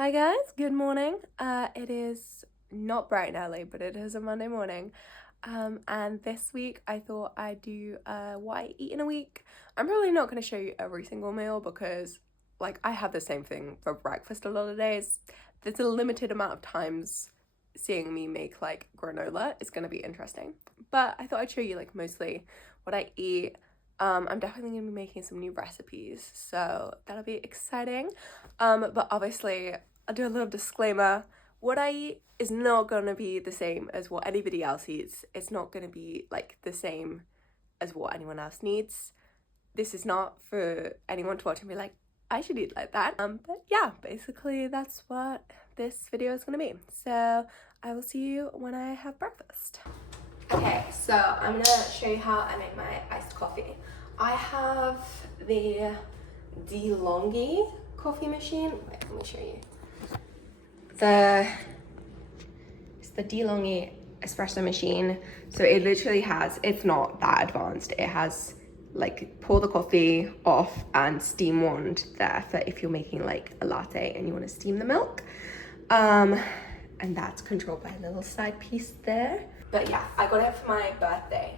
Hi guys, good morning. It is not bright and early, but it is a Monday morning. And this week I thought I'd do what I eat in a week. I'm probably not going to show you every single meal because I have the same thing for breakfast a lot of days. There's a limited amount of times seeing me make like granola is going to be interesting. But I thought I'd show you like mostly what I eat. I'm definitely going to be making some new recipes, so that'll be exciting. But obviously I'll do a little disclaimer. What I eat is not going to be the same as what anybody else eats. It's not going to be like the same as what anyone else needs. This is not for anyone to watch and be like, I should eat like that. But yeah, basically that's what this video is going to be. So I will see you when I have breakfast. Okay, so I'm going to show you how I make my iced coffee. I have the DeLonghi coffee machine. Wait, let me show you. It's the DeLonghi espresso machine. So it literally has, it's not that advanced. It has like pour the coffee off and steam wand there for if you're making like a latte and you want to steam the milk. And that's controlled by a little side piece there. But yeah, I got it for my birthday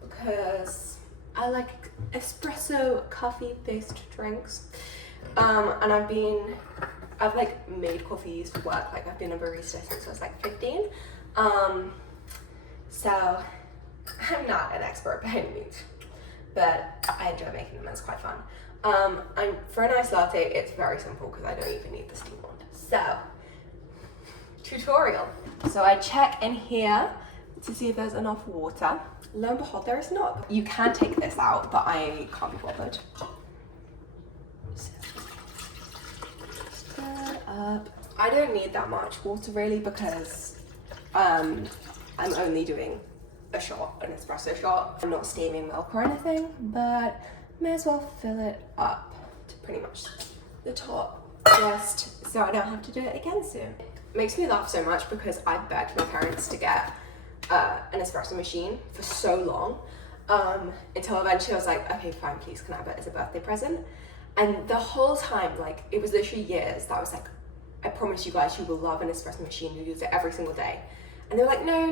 because I like espresso coffee based drinks. And I've like made coffees for work. Like I've been a barista since I was like 15. So I'm not an expert by any means, but I enjoy making them. It's quite fun. For a nice latte, it's very simple because I don't even need the steam wand. So, tutorial. So I check in here to see if there's enough water. Lo and behold, there is not. You can take this out, but I can't be bothered. Up. I don't need that much water really because I'm only doing a shot, an espresso shot. I'm not steaming milk or anything, but may as well fill it up to pretty much the top, just so I don't have to do it again soon. It makes me laugh so much because I begged my parents to get an espresso machine for so long, until eventually I was like, okay, fine, please, can I have it as a birthday present? And the whole time, like, it was literally years that I was like, I promise you guys you will love an espresso machine. You'll use it every single day. And they were like, no,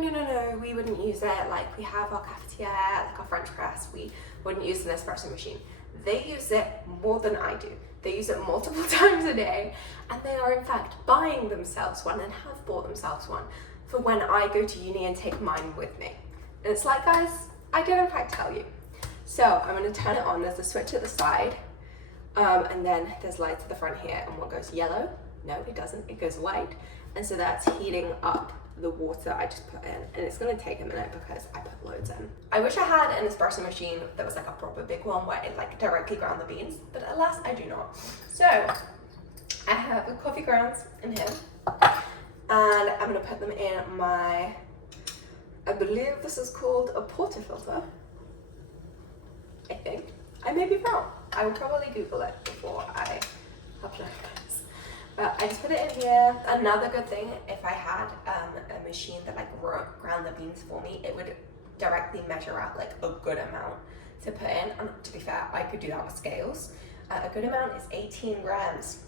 we wouldn't use it. Like, we have our cafetiere, like our French press. We wouldn't use an espresso machine. They use it more than I do. They use it multiple times a day. And they are, in fact, buying themselves one and have bought themselves one for when I go to uni and take mine with me. And it's like, guys, I did in fact tell you. So I'm going to turn it on. There's a switch at the side. And then there's lights at the front here, and what goes yellow? No, it doesn't, it goes white. And so that's heating up the water I just put in, and it's gonna take a minute because I put loads in. I wish I had an espresso machine that was like a proper big one where it like directly ground the beans, but alas, I do not. So I have the coffee grounds in here, and I'm gonna put them in my, I believe this is called a portafilter, I think. I may be wrong. I will probably Google it before I upload this. But I just put it in here. Another good thing, if I had a machine that like ground the beans for me, it would directly measure out like a good amount to put in. And to be fair, I could do that with scales. A good amount is 18 grams.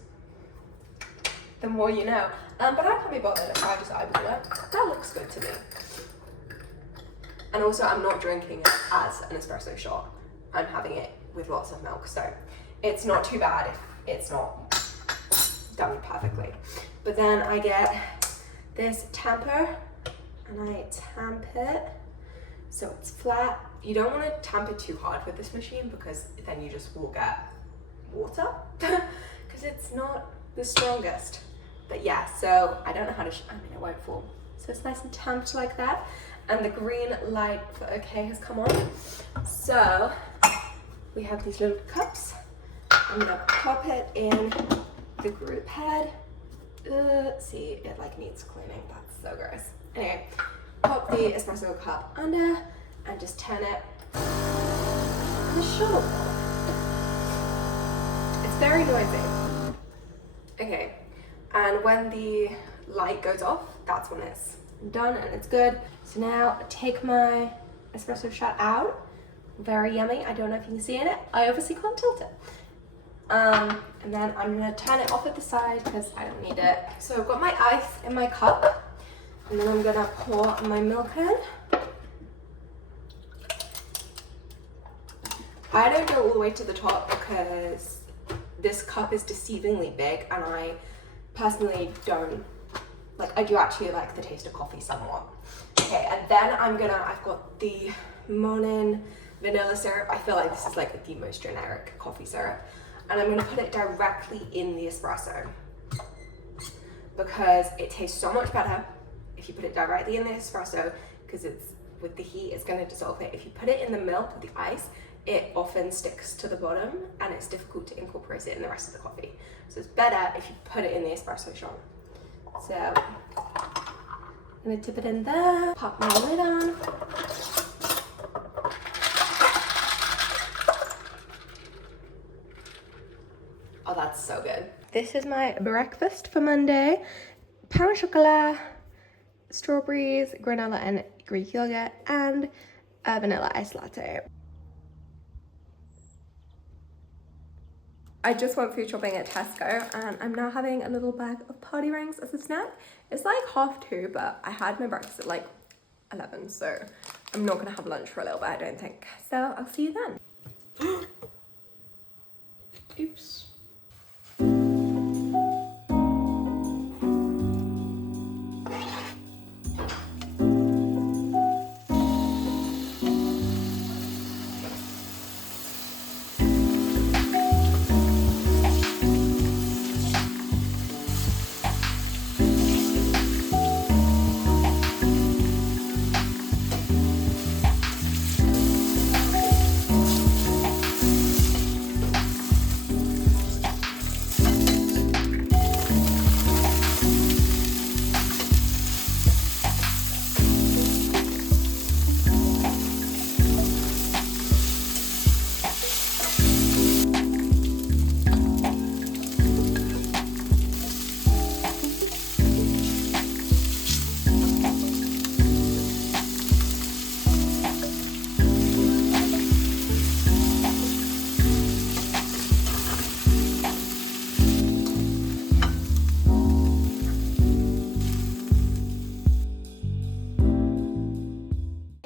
The more you know. But I can't be bothered if I just eyeball it. That looks good to me. And also, I'm not drinking it as an espresso shot. I'm having it with lots of milk, so it's not too bad if it's not done perfectly. But then I get this tamper and I tamp it so it's flat. You don't want to tamp it too hard with this machine because then you just will get water because it's not the strongest. But yeah, so I don't know how to, I mean, it won't fall. So it's nice and tamped like that. And the green light for okay has come on. So we have these little cups. I'm gonna pop it in the group head. See, it like needs cleaning. That's so gross. Anyway, pop the espresso cup under and just turn it in the shuttle ball. It's very noisy. Okay, and when the light goes off, that's when it's done and it's good. So now I take my espresso shot out. Very yummy. I don't know if you can see in it. I obviously can't tilt it. And then I'm gonna turn it off at the side because I don't need it. So I've got my ice in my cup, and then I'm gonna pour my milk in. I don't go all the way to the top because this cup is deceivingly big, and I personally don't like, I do actually like the taste of coffee somewhat. Okay, and then I've got the morning vanilla syrup. I feel like this is like the most generic coffee syrup. And I'm gonna put it directly in the espresso because it tastes so much better if you put it directly in the espresso, because it's, with the heat, it's gonna dissolve it. If you put it in the milk with the ice, it often sticks to the bottom and it's difficult to incorporate it in the rest of the coffee. So it's better if you put it in the espresso shot. So I'm gonna tip it in there, pop my lid on. Oh, that's so good. This is my breakfast for Monday. Pain au chocolat, strawberries, granola and Greek yogurt, and a vanilla iced latte. I just went food shopping at Tesco and I'm now having a little bag of party rings as a snack. It's like 2:30, but I had my breakfast at like 11, so I'm not gonna have lunch for a little bit, I don't think. So I'll see you then. Oops.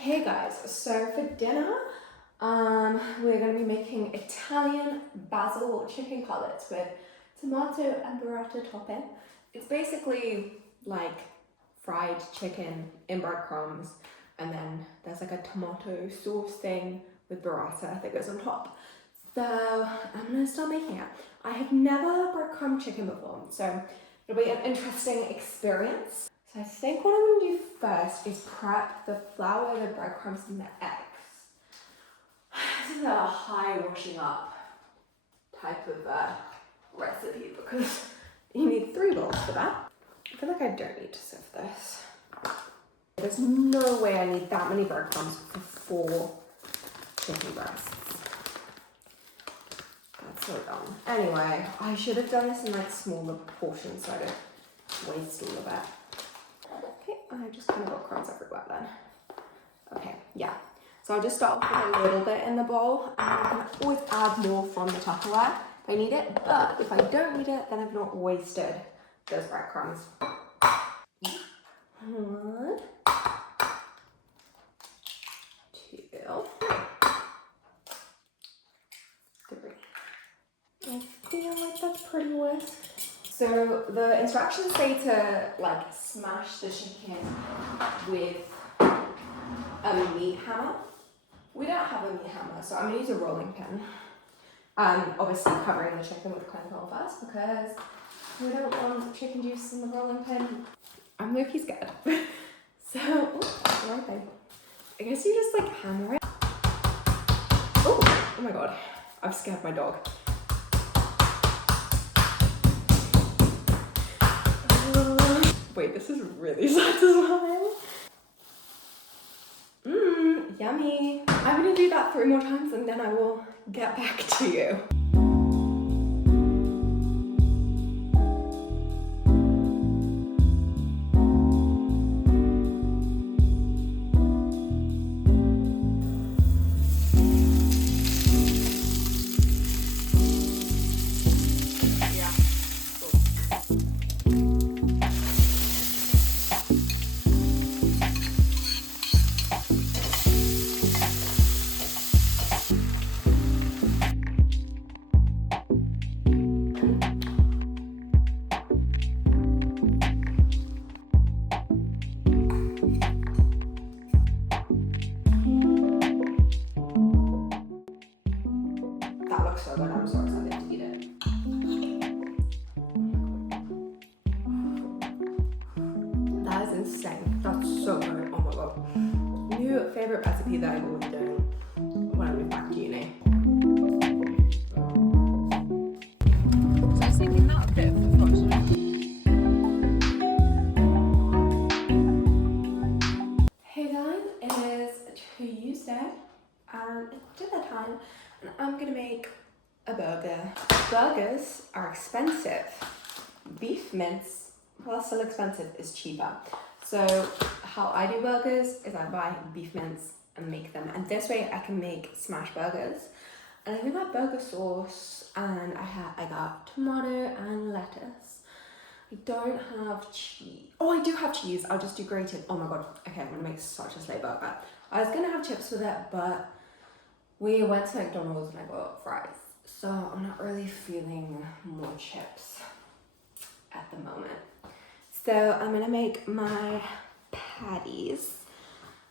Hey guys, so for dinner, we're going to be making Italian basil chicken cutlets with tomato and burrata topping. It's basically like fried chicken in breadcrumbs, and then there's like a tomato sauce thing with burrata that goes on top. So I'm going to start making it. I have never breadcrumb chicken before, so it'll be an interesting experience. So I think what I'm going to do first is prep the flour, the breadcrumbs, and the eggs. This is a high washing up type of recipe because you need 3 bowls for that. I feel like I don't need to sift this. There's no way I need that many breadcrumbs for 4 chicken breasts. That's so dumb. Anyway, I should have done this in like smaller portions so I don't waste all of it. Okay, I just kind of got crumbs everywhere then. Okay, yeah. So I'll just start off with a little bit in the bowl, and I can always add more from the Tupperware if I need it, but if I don't need it, then I've not wasted those breadcrumbs. 1, 2, 3. I feel like that's pretty whisked. So the instructions say to like smash the chicken with a meat hammer. We don't have a meat hammer, so I'm gonna use a rolling pin. Obviously covering the chicken with cling film first because we don't want chicken juice in the rolling pin. I'm low-key scared. So, right thing. I guess you just like hammer it. Oh my god, I've scared my dog. Wait, this is really satisfying. Yummy. I'm gonna do that 3 more times and then I will get back to you. insane. That's so good. Oh my god. New favourite recipe that I'm always doing when I move back to uni. So I was thinking that bit for fun. Hey guys, it is Tuesday and it's dinner time and I'm gonna make a burger. Burgers are expensive. Beef mince, while still expensive, is cheaper. So how I do burgers is I buy beef mince and make them, and this way I can make smash burgers. And I do that burger sauce, and I got tomato and lettuce. I don't have cheese. Oh, I do have cheese. I'll just do grated. Oh my god. Okay, I'm gonna make such a slay burger. I was gonna have chips with it, but we went to McDonald's and I got fries. So I'm not really feeling more chips at the moment. So I'm gonna make my patties.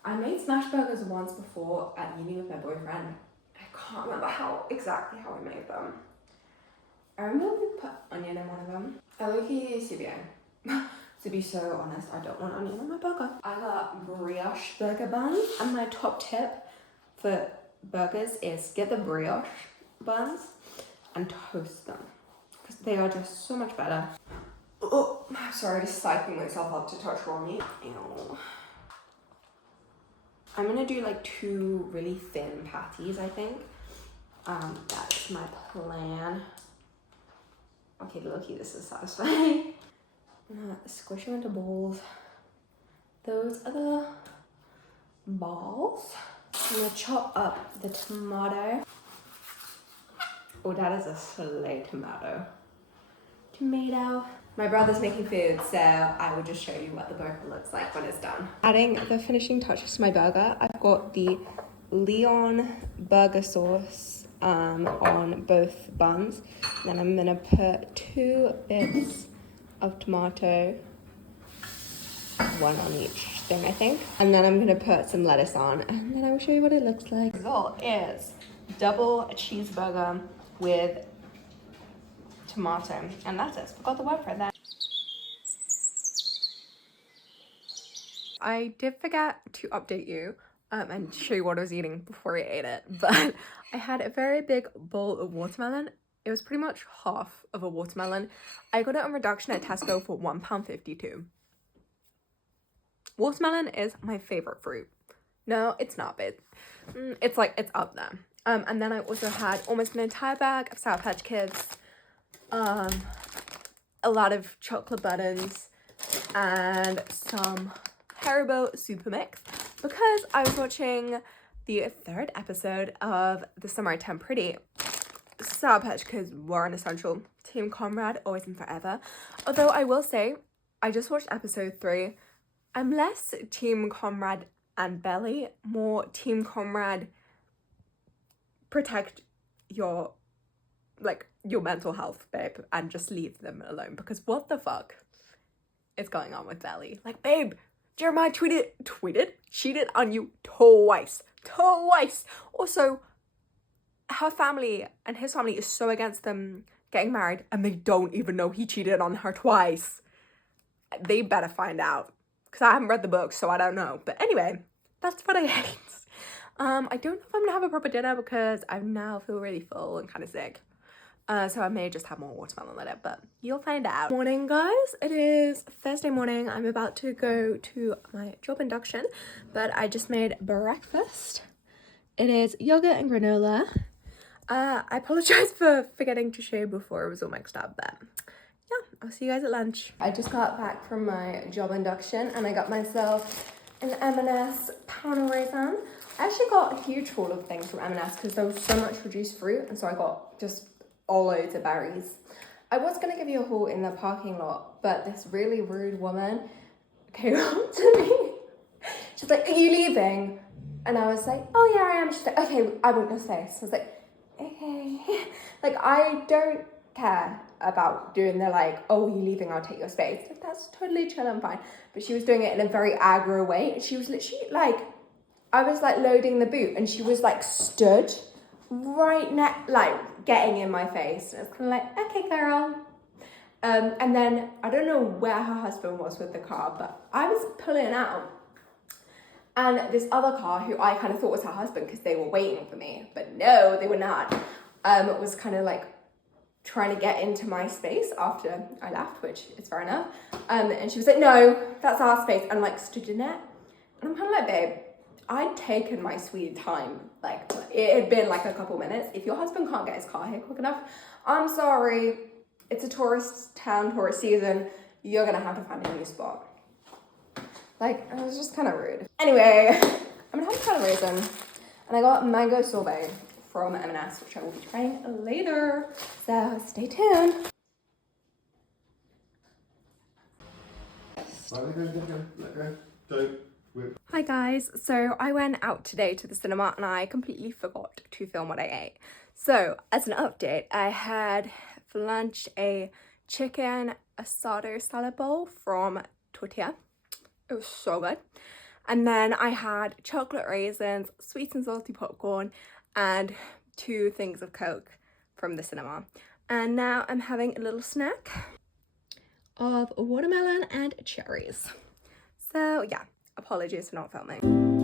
I made smash burgers once before at uni with my boyfriend. I can't remember exactly how I made them. I remember we put onion in one of them. I look CBA. To be so honest, I don't want onion on my burger. I got brioche burger buns, and my top tip for burgers is get the brioche buns and toast them because they are just so much better. Oh, sorry, just psyching myself up to touch raw meat. Ew. I'm gonna do like 2 really thin patties, I think. That's my plan. Okay, look, this is satisfying. Squish them into balls. Those are the balls. I'm gonna chop up the tomato. Oh, that is a slay tomato. Tomato. My brother's making food, so I will just show you what the burger looks like when it's done. Adding the finishing touches to my burger, I've got the Leon burger sauce on both buns. Then I'm gonna put 2 bits of tomato, 1 on each thing, I think. And then I'm gonna put some lettuce on, and then I will show you what it looks like. The result is double cheeseburger with tomato, and that's it. Forgot the word for that. I did forget to update you and show you what I was eating before I ate it, but I had a very big bowl of watermelon. It was pretty much half of a watermelon. I got it on reduction at Tesco for £1.52. Watermelon is my favorite fruit. No, it's not, but it's up there. And then I also had almost an entire bag of Sour Patch Kids, a lot of chocolate buttons, and some Haribo Super Mix because I was watching the 3rd episode of The Summer I Turned Pretty. Sour Patch Kids were an essential. Team Comrade, always and forever. Although I will say, I just watched episode 3. I'm less Team Comrade and Belly, more Team Comrade protect your mental health, babe, and just leave them alone, because what the fuck is going on with Belly? Like, babe, Jeremiah cheated on you twice. Also, her family and his family is so against them getting married, and they don't even know he cheated on her twice. They better find out, because I haven't read the book, so I don't know. But anyway, that's what I hate. I don't know if I'm gonna have a proper dinner because I now feel really full and kind of sick. So I may just have more watermelon later, but you'll find out. Morning, guys. It is Thursday morning. I'm about to go to my job induction, but I just made breakfast. It is yogurt and granola. I apologize for forgetting to shave before it was all mixed up, but yeah, I'll see you guys at lunch. I just got back from my job induction and I got myself an M&S pound raisin. I actually got a huge haul of things from M&S because there was so much reduced fruit, and so I got just all loads of berries. I was gonna give you a haul in the parking lot, but this really rude woman came up to me. She's like, "Are you leaving?" And I was like, "Oh yeah, I am." She's like, "Okay, I want your space." I was like, "Okay." Like, I don't care about doing the like, "Oh, you leaving, I'll take your space." Like, that's totally chill and fine. But she was doing it in a very aggro way. And she was literally like, I was like loading the boot and she was like stood right next, like getting in my face. And I was kind of like, "Okay, girl." And then I don't know where her husband was with the car, but I was pulling out. And this other car, who I kind of thought was her husband because they were waiting for me, but no, they were not, was kind of like trying to get into my space after I left, which is fair enough. And she was like, no, that's our space, and like stood in it. And I'm kind of like, babe, I'd taken my sweet time. Like, it had been like a couple minutes. If your husband can't get his car here quick enough, I'm sorry. It's a tourist town, tourist season. You're gonna have to find a new spot. Like, it was just kind of rude. Anyway, I'm gonna have a kind of raisin. And I got mango sorbet from M&S, which I will be trying later. So stay tuned. Hi guys, so I went out today to the cinema and I completely forgot to film what I ate. So as an update, I had for lunch a chicken asado salad bowl from Tortilla. It was so good. And then I had chocolate raisins, sweet and salty popcorn, and 2 things of Coke from the cinema. And now I'm having a little snack of watermelon and cherries. So yeah, apologies for not filming.